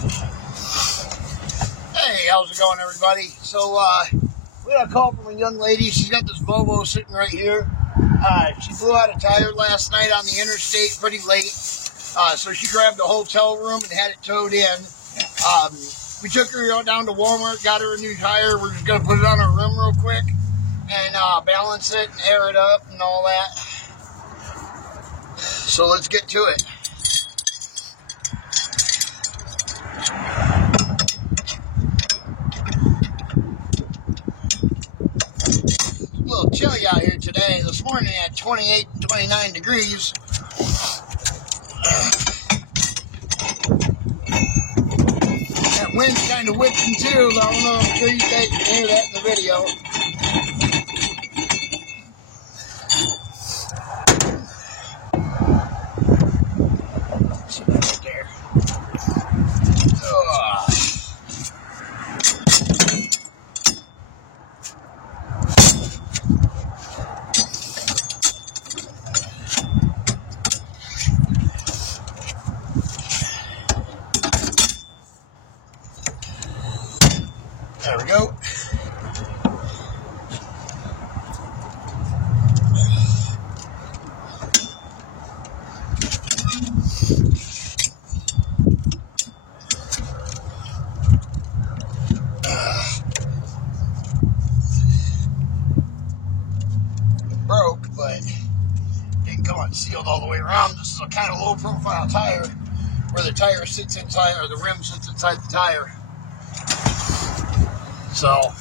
Hey, how's it going, everybody? So, we got a call from a young lady. She's got this Volvo sitting right here. She blew out a tire last night on the interstate pretty late. So she grabbed a hotel room and had it towed in. We took her down to Walmart, got her a new tire. We're just going to put it on her rim real quick and balance it and air it up and all that. So let's get to it. A little chilly out here today. This morning at 28, 29 degrees. That wind's kind of whipping too. I don't know, I'm sure you guys can hear that in the video. Right there. There we go. It broke, but didn't come unsealed all the way around. This is a kind of low profile tire where the tire sits inside, or the rim sits inside the tire. So,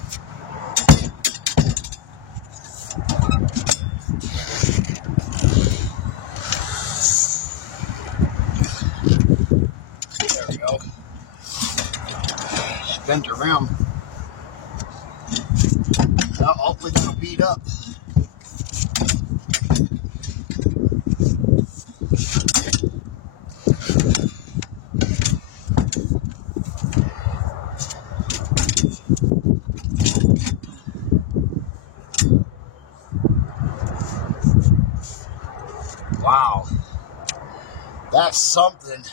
there we go. Bent her rim. Hopefully that'll beat up. Wow, that's something.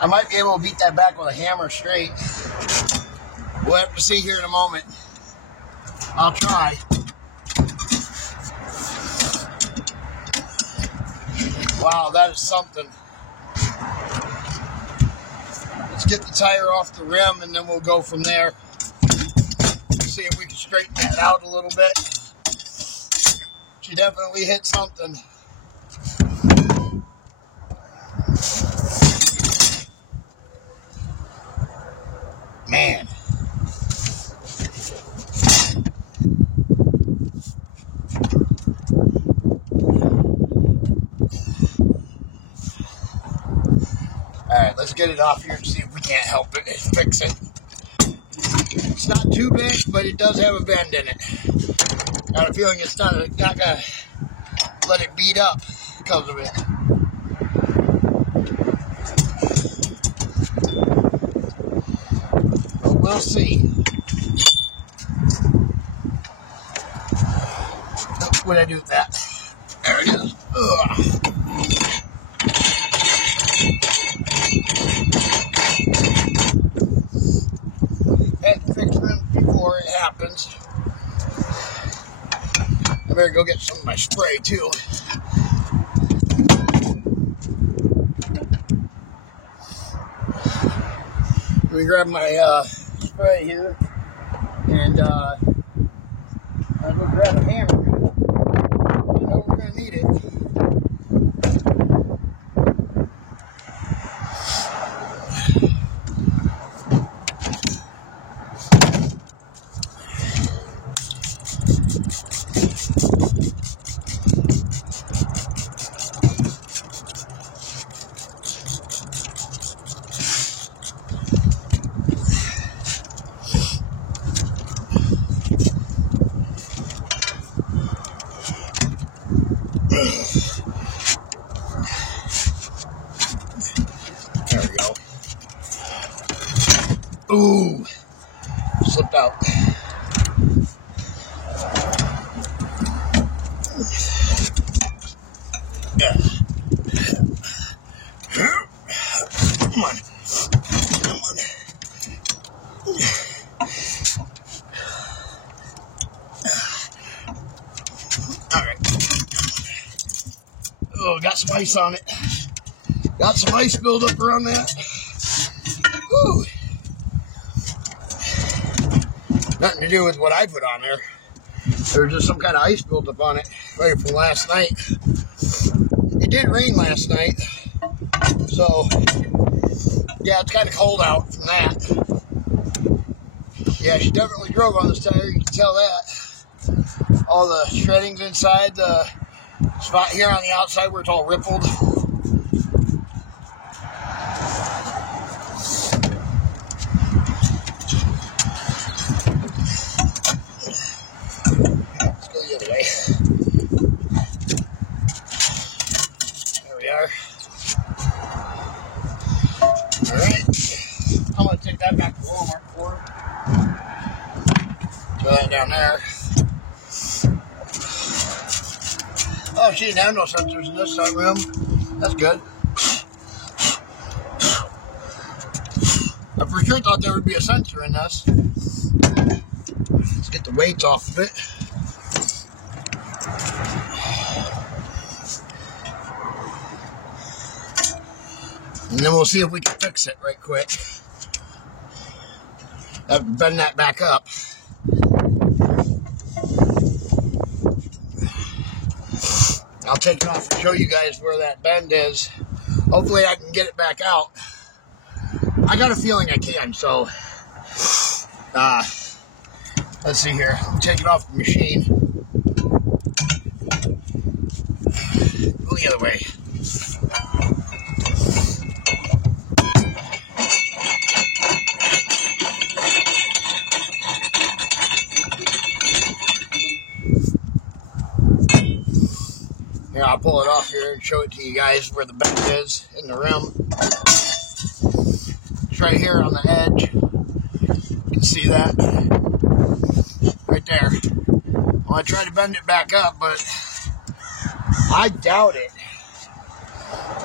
I might be able to beat that back with a hammer straight. We'll have to see here in a moment. I'll try. Wow, that is something. Let's get the tire off the rim and then we'll go from there. See if we can straighten that out a little bit. She definitely hit something. Man. Alright, let's get it off here and see if we can't help it and fix it. It's not too big, but it does have a bend in it. Got a feeling it's not gonna let it beat up because of it. But we'll see. What'd I do with that? There it is. Ugh. Had to fix them before it happens. I better go get some of my spray too. Let me grab my spray here, and I'll go grab a hammer. I know we're gonna need it. There we go. Ooh, slipped out. Yeah. Come on. Come on. Alright. Oh, got some ice on it. Got some ice buildup around that. Whew. Nothing to do with what I put on there. There's just some kind of ice buildup on it right from last night. It did rain last night, so yeah, it's kind of cold out from that. Yeah, she definitely drove on this tire, you can tell that. All the shreddings inside, the spot here on the outside where it's all rippled. Let's go the other way. There we are. Alright. I'm going to take that back to Walmart for her. Throw that down there. Oh, she didn't have no sensors in this side room. That's good. I for sure thought there would be a sensor in this. Let's get the weights off of it. And then we'll see if we can fix it right quick. Have to bend that back up. I'll take it off and show you guys where that bend is. Hopefully I can get it back out. I got a feeling I can, so let's see here. I'll take it off the machine. Go the other way. Here, I'll pull it off here and show it to you guys where the bend is in the rim. It's right here on the edge. You can see that right there. Well, I tried to bend it back up, but I doubt it.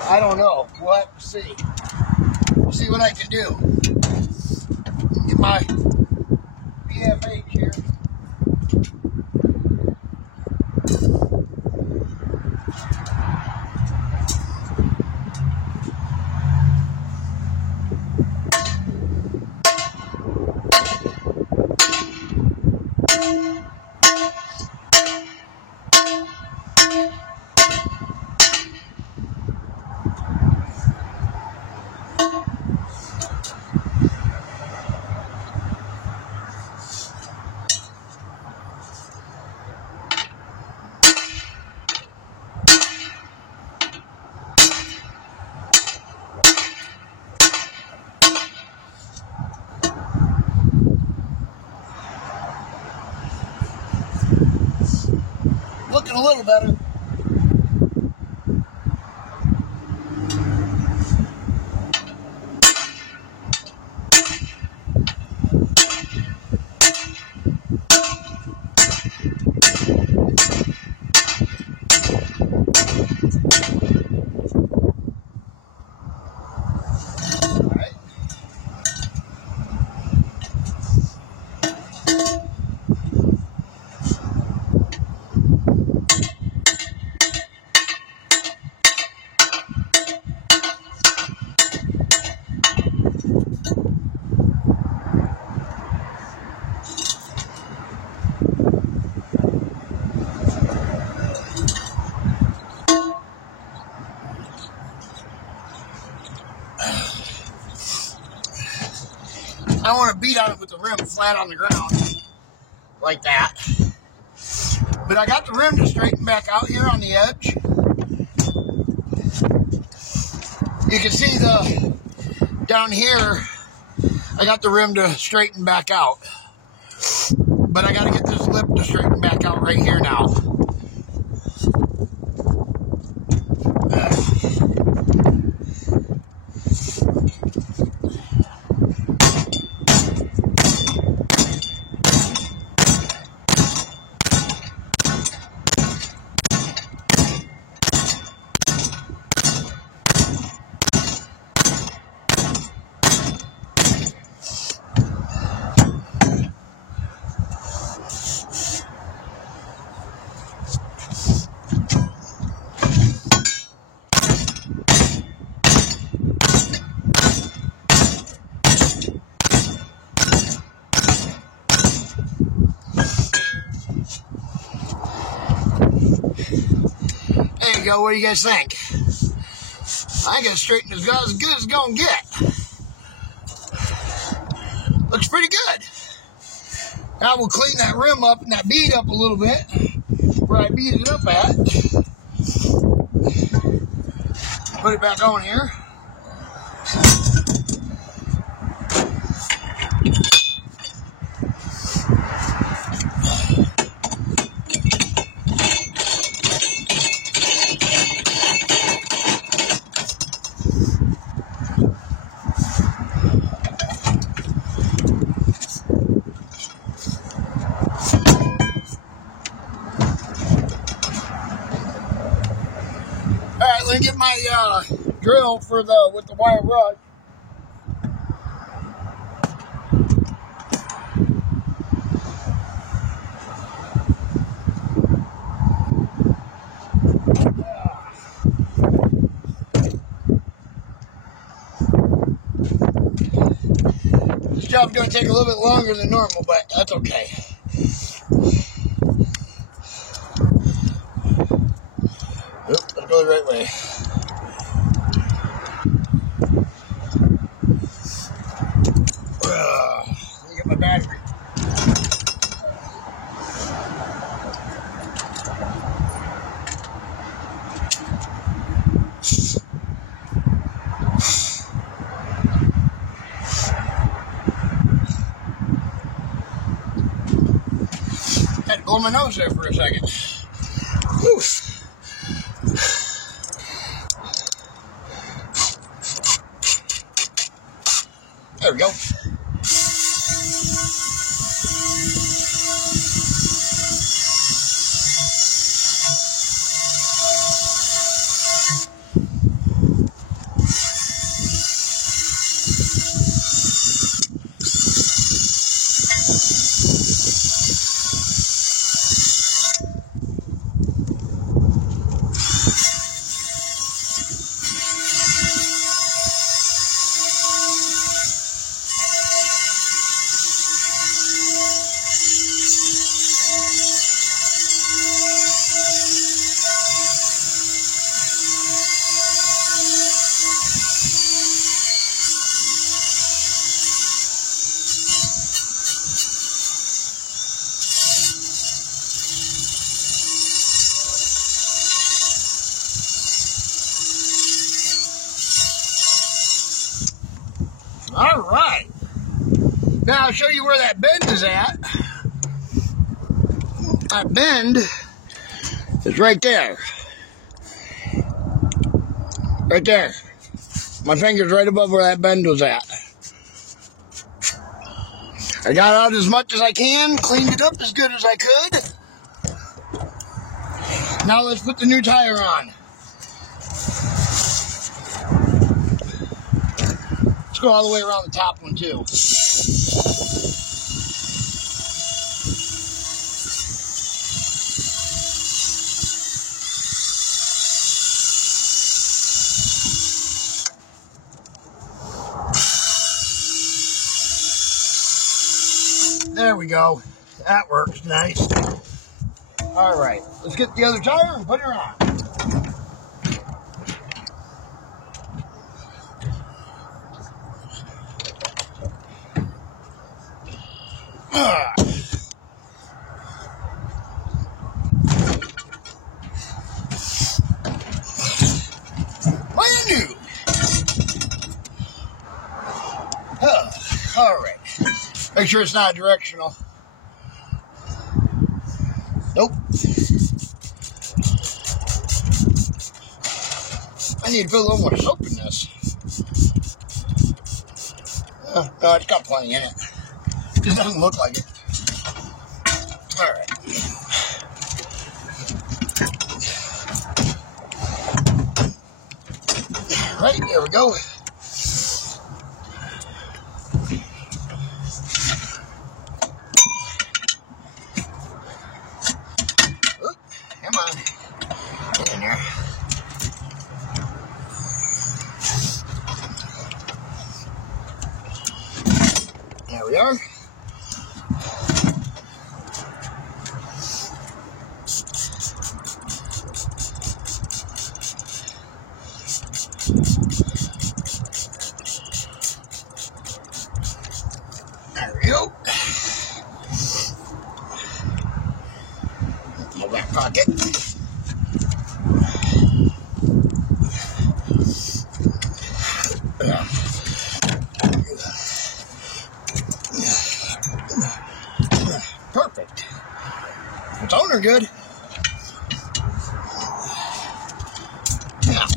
I don't know. We'll have to see. We'll see what I can do. Get my BFH here. Looking a little better. I want to beat on it with the rim flat on the ground, like that. But I got the rim to straighten back out here on the edge. You can see down here, I got the rim to straighten back out. But I got to get this lip to straighten back out right here now. go. What do you guys think? I got straightened as good as it's gonna get. Looks pretty good. Now we'll clean that rim up and that bead up a little bit where I beat it up at. Put it back on here. Alright, let me get my drill for with the wire rod. This job's going to take a little bit longer than normal, but that's okay. Oop, let's go the right way. Let me get my battery. Had to blow my nose there for a second. Whew. There we go. All right. Now I'll show you where that bend is at. That bend is right there. Right there. My finger's right above where that bend was at. I got out as much as I can, cleaned it up as good as I could. Now let's put the new tire on. Let's go all the way around the top one too. There we go. That works nice. All right, let's get the other tire and put her on. Brand new. All right. Make sure it's not directional. Nope. I need to put a little more soap in this. No, it's got plenty in it. It just doesn't look like it. Alright. Alright, there we go. Come on. Get in there. There we are. There we go. My back pocket. Perfect. It's owner good. Yeah.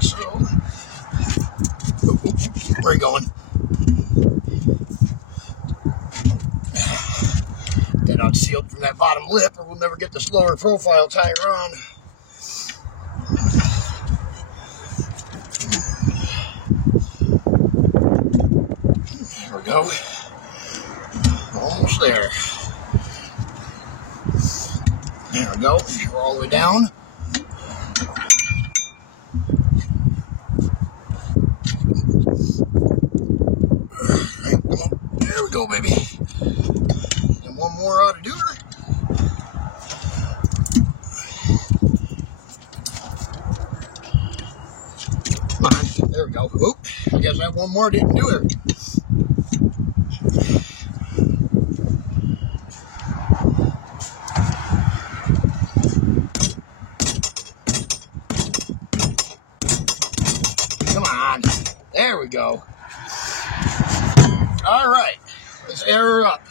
So, where are you going? Get unsealed from that bottom lip, or we'll never get this lower profile tire on. There we go. Almost there. There we go. We're all the way down. Right, come on. There we go, baby. And one more ought to do her. Come on. There we go. Oop. I guess that one more didn't do it. Come on. There we go. All right. Let's air her up.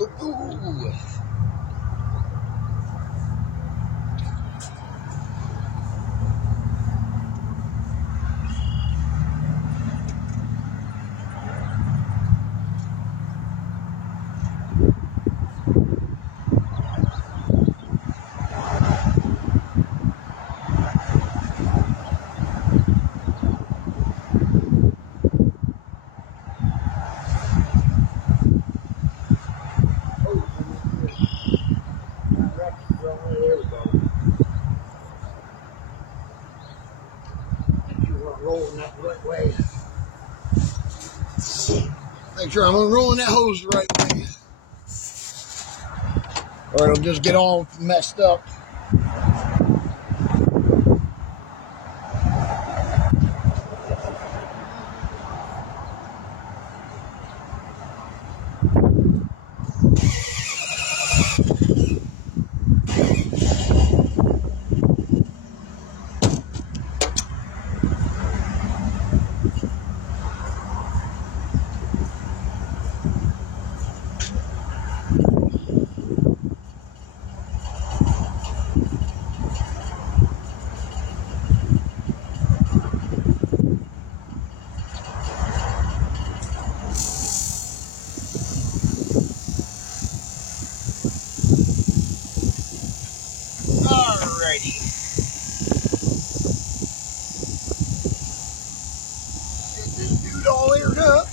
Ooh. There we go. Make sure I'm rolling that the right way. Make sure I'm unrolling that hose the right way. Or it'll just get all messed up. Alrighty. Get this dude all aired up.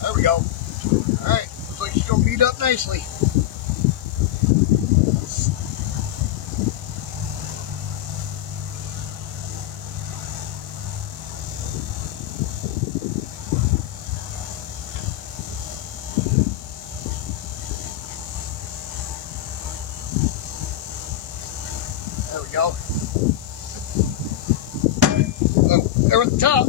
There we go. Alright, looks like she's gonna beat up nicely. There we go. Oh, there at the top.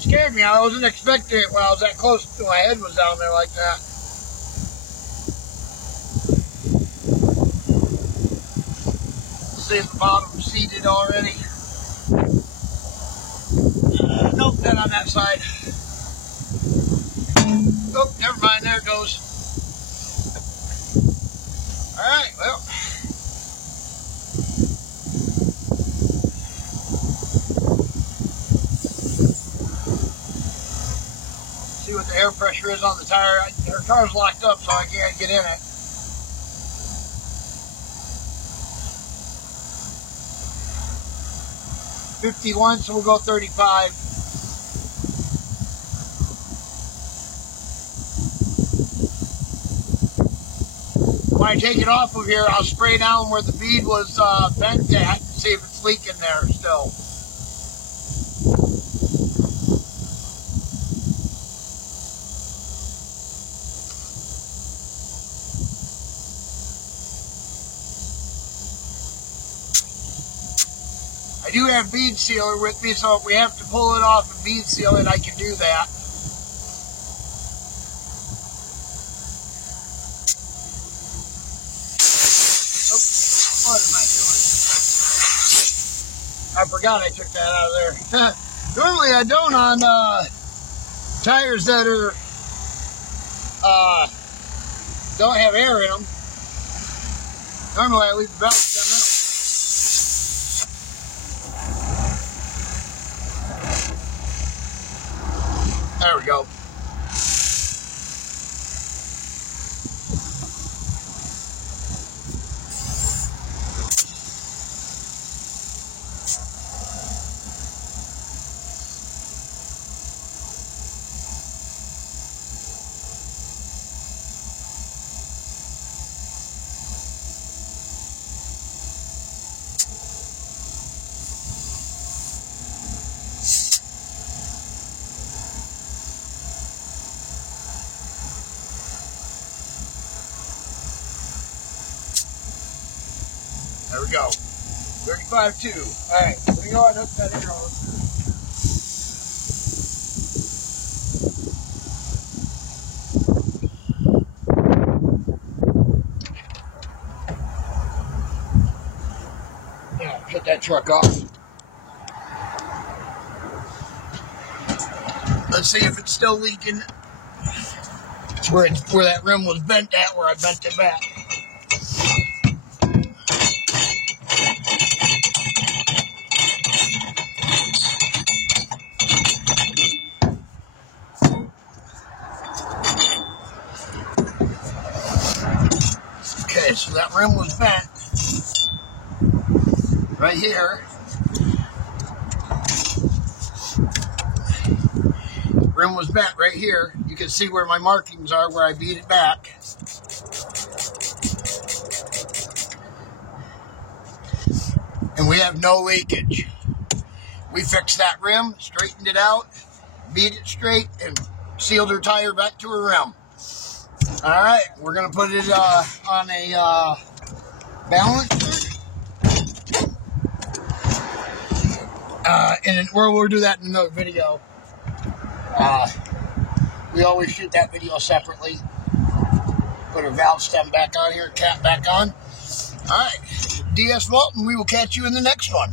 Scared me. I wasn't expecting it when I was that close to my head was down there like that. See if the bottom seated already. Nope, not on that side. Oh, never mind. There it goes. Alright, well. what the air pressure is on the tire. Her car's locked up, so I can't get in it. .51, so we'll go 35. When I take it off of here, I'll spray down where the bead was bent at and see if it's leaking there still. I do have bead sealer with me, so if we have to pull it off and bead seal it, I can do that. What am I doing? I forgot I took that out of there. Normally I don't on tires that are don't have air in them. Normally I leave the belt in. There we go. There we go. 35.2. Alright, let me go ahead and hook that in on. Yeah, shut that truck off. Let's see if it's still leaking. Where that rim was bent at, where I bent it back. Okay, so that rim was bent right here. Rim was bent right here. You can see where my markings are, where I beat it back. And we have no leakage. We fixed that rim, straightened it out, beat it straight, and sealed her tire back to her rim. Alright, we're going to put it on a balance. And we'll do that in another video. We always shoot that video separately. Put our valve stem back on here, cap back on. Alright, DS Walton, we will catch you in the next one.